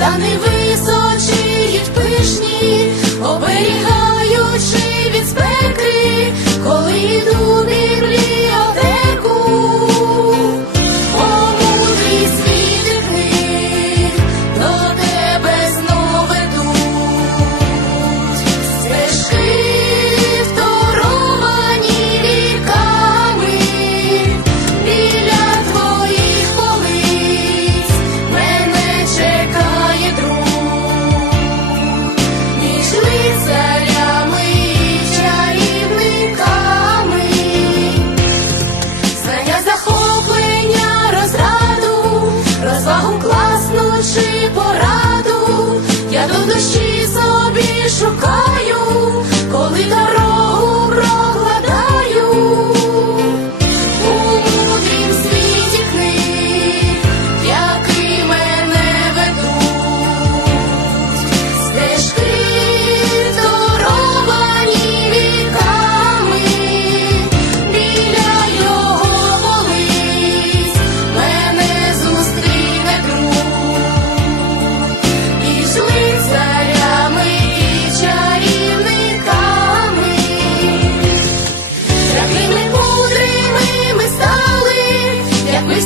каштани ви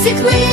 basically